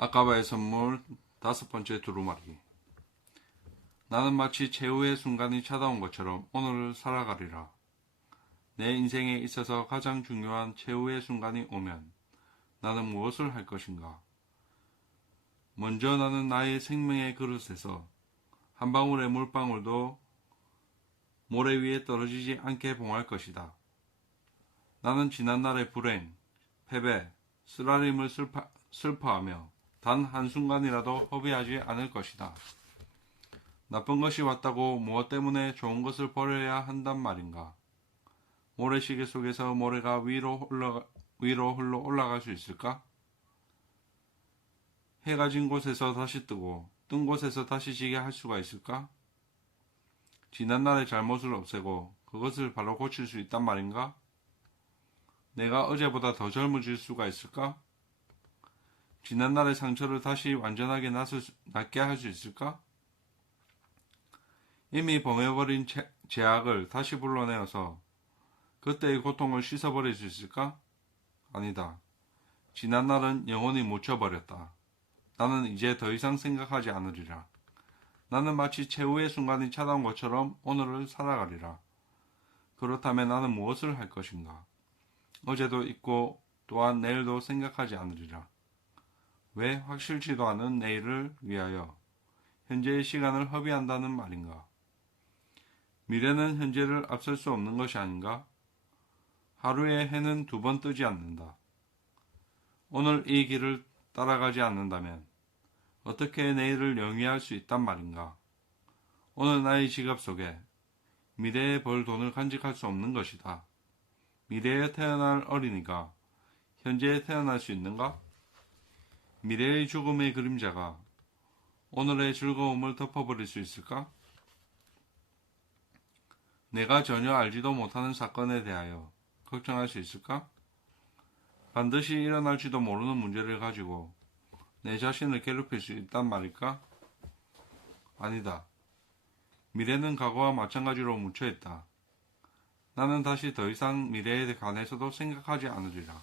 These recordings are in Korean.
아까바의 선물 5번째 두루마리. 나는 마치 최후의 순간이 찾아온 것처럼 오늘을 살아가리라. 내 인생에 있어서 가장 중요한 최후의 순간이 오면 나는 무엇을 할 것인가? 먼저 나는 나의 생명의 그릇에서 한 방울의 물방울도 모래 위에 떨어지지 않게 봉할 것이다. 나는 지난날의 불행, 패배, 쓰라림을 슬퍼하며 단 한순간이라도 허비하지 않을 것이다. 나쁜 것이 왔다고 무엇 때문에 좋은 것을 버려야 한단 말인가? 모래시계 속에서 모래가 위로 흘러 올라갈 수 있을까? 해가 진 곳에서 다시 뜨고 뜬 곳에서 다시 지게 할 수가 있을까? 지난날의 잘못을 없애고 그것을 바로 고칠 수 있단 말인가? 내가 어제보다 더 젊어질 수가 있을까? 지난날의 상처를 다시 완전하게 낫게 할 수 있을까? 이미 범해버린 죄악을 다시 불러내어서 그때의 고통을 씻어버릴 수 있을까? 아니다. 지난날은 영원히 묻혀버렸다. 나는 이제 더 이상 생각하지 않으리라. 나는 마치 최후의 순간이 찾아온 것처럼 오늘을 살아가리라. 그렇다면 나는 무엇을 할 것인가? 어제도 있고 또한 내일도 생각하지 않으리라. 왜 확실치도 않은 내일을 위하여 현재의 시간을 허비한다는 말인가? 미래는 현재를 앞설 수 없는 것이 아닌가? 하루에 해는 2번 뜨지 않는다. 오늘 이 길을 따라가지 않는다면 어떻게 내일을 영위할 수 있단 말인가? 오늘 나의 지갑 속에 미래에 벌 돈을 간직할 수 없는 것이다. 미래에 태어날 어린이가 현재에 태어날 수 있는가? 미래의 죽음의 그림자가 오늘의 즐거움을 덮어버릴 수 있을까? 내가 전혀 알지도 못하는 사건에 대하여 걱정할 수 있을까? 반드시 일어날지도 모르는 문제를 가지고 내 자신을 괴롭힐 수 있단 말일까? 아니다. 미래는 과거와 마찬가지로 묻혀있다. 나는 다시 더 이상 미래에 관해서도 생각하지 않으리라.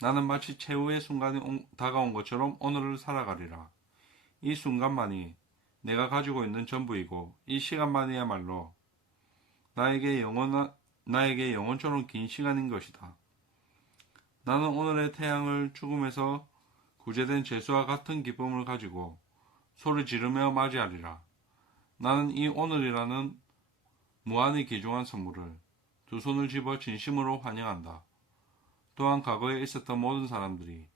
나는 마치 최후의 순간이 다가온 것처럼 오늘을 살아가리라. 이 순간만이 내가 가지고 있는 전부이고 이 시간만이야말로 나에게 영원처럼 긴 시간인 것이다. 나는 오늘의 태양을 죽음에서 구제된 죄수와 같은 기쁨을 가지고 소리 지르며 맞이하리라. 나는 이 오늘이라는 무한히 귀중한 선물을 2손을 집어 진심으로 환영한다. 또한 과거에 있었던 모든 사람들이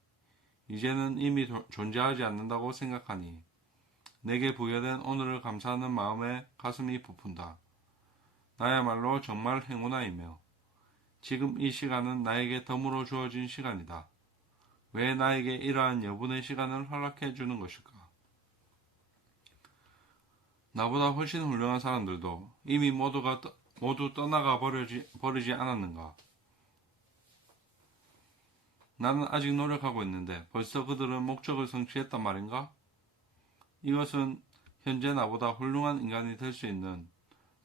이제는 이미 존재하지 않는다고 생각하니 내게 부여된 오늘을 감사하는 마음에 가슴이 부푼다. 나야말로 정말 행운아이며 지금 이 시간은 나에게 덤으로 주어진 시간이다. 왜 나에게 이러한 여분의 시간을 허락해 주는 것일까? 나보다 훨씬 훌륭한 사람들도 이미 모두 떠나가 버리지 않았는가? 나는 아직 노력하고 있는데 벌써 그들은 목적을 성취했단 말인가? 이것은 현재 나보다 훌륭한 인간이 될 수 있는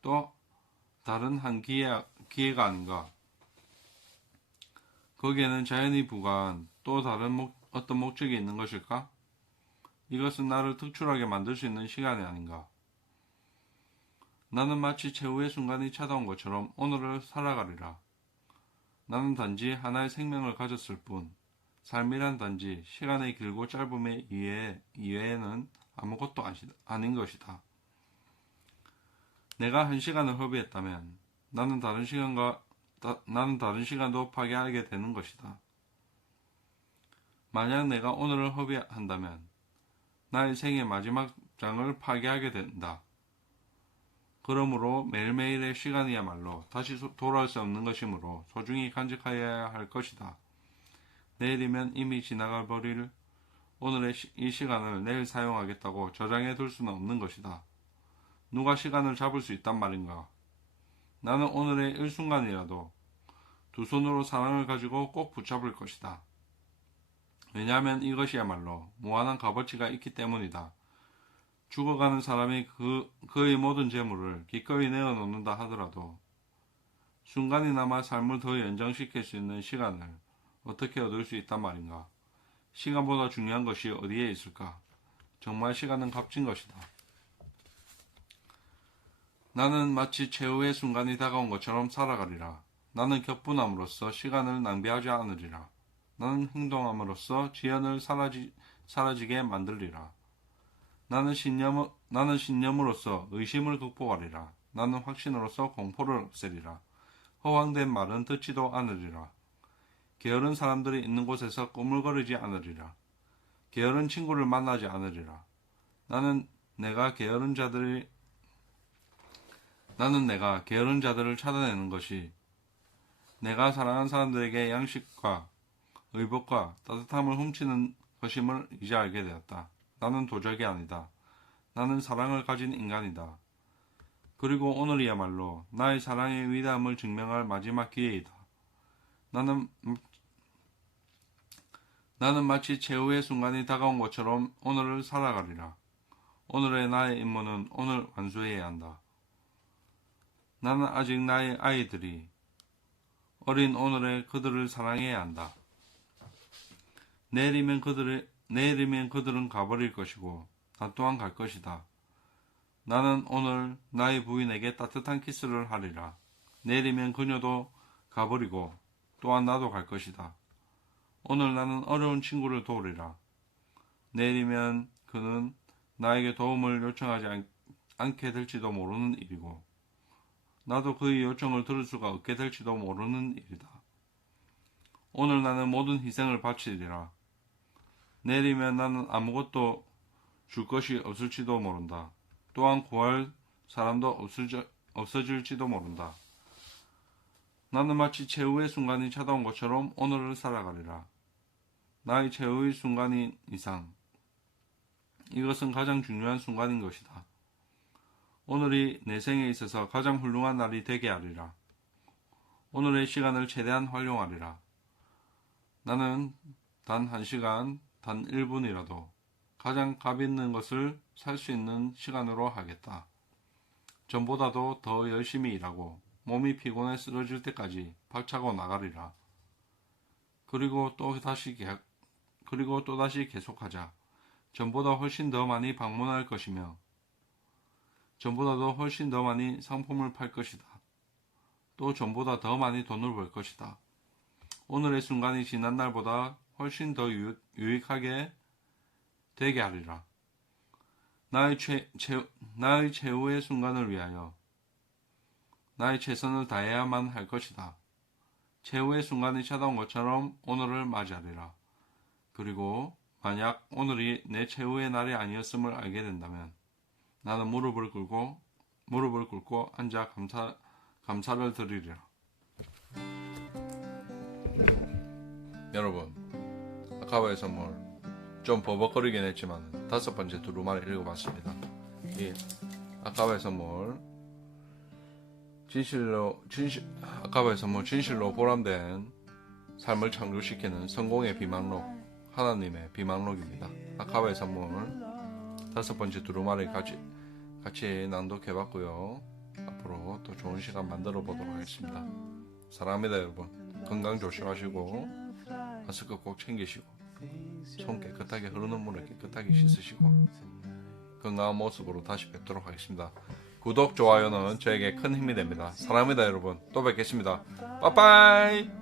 또 다른 한 기회가 아닌가? 거기에는 자연히 부과한 또 다른 어떤 목적이 있는 것일까? 이것은 나를 특출하게 만들 수 있는 시간이 아닌가? 나는 마치 최후의 순간이 찾아온 것처럼 오늘을 살아가리라. 나는 단지 하나의 생명을 가졌을 뿐, 삶이란 단지 시간의 길고 짧음의 이외에는 아무것도 아닌 것이다. 내가 한 시간을 허비했다면 나는 다른 시간도 파괴하게 되는 것이다. 만약 내가 오늘을 허비한다면 나의 생의 마지막 장을 파괴하게 된다. 그러므로 매일매일의 시간이야말로 다시 돌아올 수 없는 것이므로 소중히 간직하여야 할 것이다. 내일이면 이미 지나가 버릴 오늘의 이 시간을 내일 사용하겠다고 저장해 둘 수는 없는 것이다. 누가 시간을 잡을 수 있단 말인가? 나는 오늘의 일순간이라도 2손으로 사랑을 가지고 꼭 붙잡을 것이다. 왜냐하면 이것이야말로 무한한 값어치가 있기 때문이다. 죽어가는 사람이 그의 모든 재물을 기꺼이 내어놓는다 하더라도 순간이나마 삶을 더 연장시킬 수 있는 시간을 어떻게 얻을 수 있단 말인가? 시간보다 중요한 것이 어디에 있을까? 정말 시간은 값진 것이다. 나는 마치 최후의 순간이 다가온 것처럼 살아가리라. 나는 격분함으로써 시간을 낭비하지 않으리라. 나는 행동함으로써 지연을 사라지게 만들리라. 나는 신념으로써 의심을 극복하리라. 나는 확신으로써 공포를 없애리라. 허황된 말은 듣지도 않으리라. 게으른 사람들이 있는 곳에서 꾸물거리지 않으리라. 게으른 친구를 만나지 않으리라. 나는 내가 게으른 자들을 찾아내는 것이 내가 사랑하는 사람들에게 양식과 의복과 따뜻함을 훔치는 것임을 이제 알게 되었다. 나는 도적이 아니다. 나는 사랑을 가진 인간이다. 그리고 오늘이야말로 나의 사랑의 위대함을 증명할 마지막 기회이다. 나는 마치 최후의 순간이 다가온 것처럼 오늘을 살아가리라. 오늘의 나의 임무는 오늘 완수해야 한다. 나는 아직 나의 아이들이 어린 오늘의 그들을 사랑해야 한다. 내일이면 그들은 가버릴 것이고 나 또한 갈 것이다. 나는 오늘 나의 부인에게 따뜻한 키스를 하리라. 내일이면 그녀도 가버리고 또한 나도 갈 것이다. 오늘 나는 어려운 친구를 도우리라. 내일이면 그는 나에게 도움을 요청하지 않게 될지도 모르는 일이고 나도 그의 요청을 들을 수가 없게 될지도 모르는 일이다. 오늘 나는 모든 희생을 바치리라. 내일이면 나는 아무것도 줄 것이 없을지도 모른다. 또한 구할 사람도 없어질지도 모른다. 나는 마치 최후의 순간이 찾아온 것처럼 오늘을 살아가리라. 나의 최후의 순간인 이상 이것은 가장 중요한 순간인 것이다. 오늘이 내 생에 있어서 가장 훌륭한 날이 되게 하리라. 오늘의 시간을 최대한 활용하리라. 나는 단 1시간, 단 1분이라도 가장 값 있는 것을 살 수 있는 시간으로 하겠다. 전보다도 더 열심히 일하고 몸이 피곤해 쓰러질 때까지 박차고 나가리라. 그리고 또 다시 계속하자. 전보다 훨씬 더 많이 방문할 것이며 전보다도 훨씬 더 많이 상품을 팔 것이다. 또 전보다 더 많이 돈을 벌 것이다. 오늘의 순간이 지난 날보다 훨씬 더 유익하게 되게 하리라. 나의 최후의 순간을 위하여 나의 최선을 다해야만 할 것이다. 최후의 순간이 찾아온 것처럼 오늘을 맞이하리라. 그리고 만약 오늘이 내 최후의 날이 아니었음을 알게 된다면 나는 무릎을 꿇고 앉아 감사를 드리리라. 여러분, 아카바의 선물 좀 버벅거리긴 했지만 5번째 두루마리 읽어봤습니다. 이 아카바의 선물 아카바의 선물 진실로 보람된 삶을 창조시키는 성공의 비망록, 하나님의 비망록입니다. 아카바의 선물 5번째 두루마리 같이 낭독해봤고요. 앞으로 또 좋은 시간 만들어 보도록 하겠습니다. 사랑합니다. 여러분, 건강 조심하시고 마스크 꼭 챙기시고 손 깨끗하게 흐르는 물을 깨끗하게 씻으시고 건강한 모습으로 다시 뵙도록 하겠습니다. 구독, 좋아요는 저에게 큰 힘이 됩니다. 사랑합니다. 여러분, 또 뵙겠습니다. 빠빠이.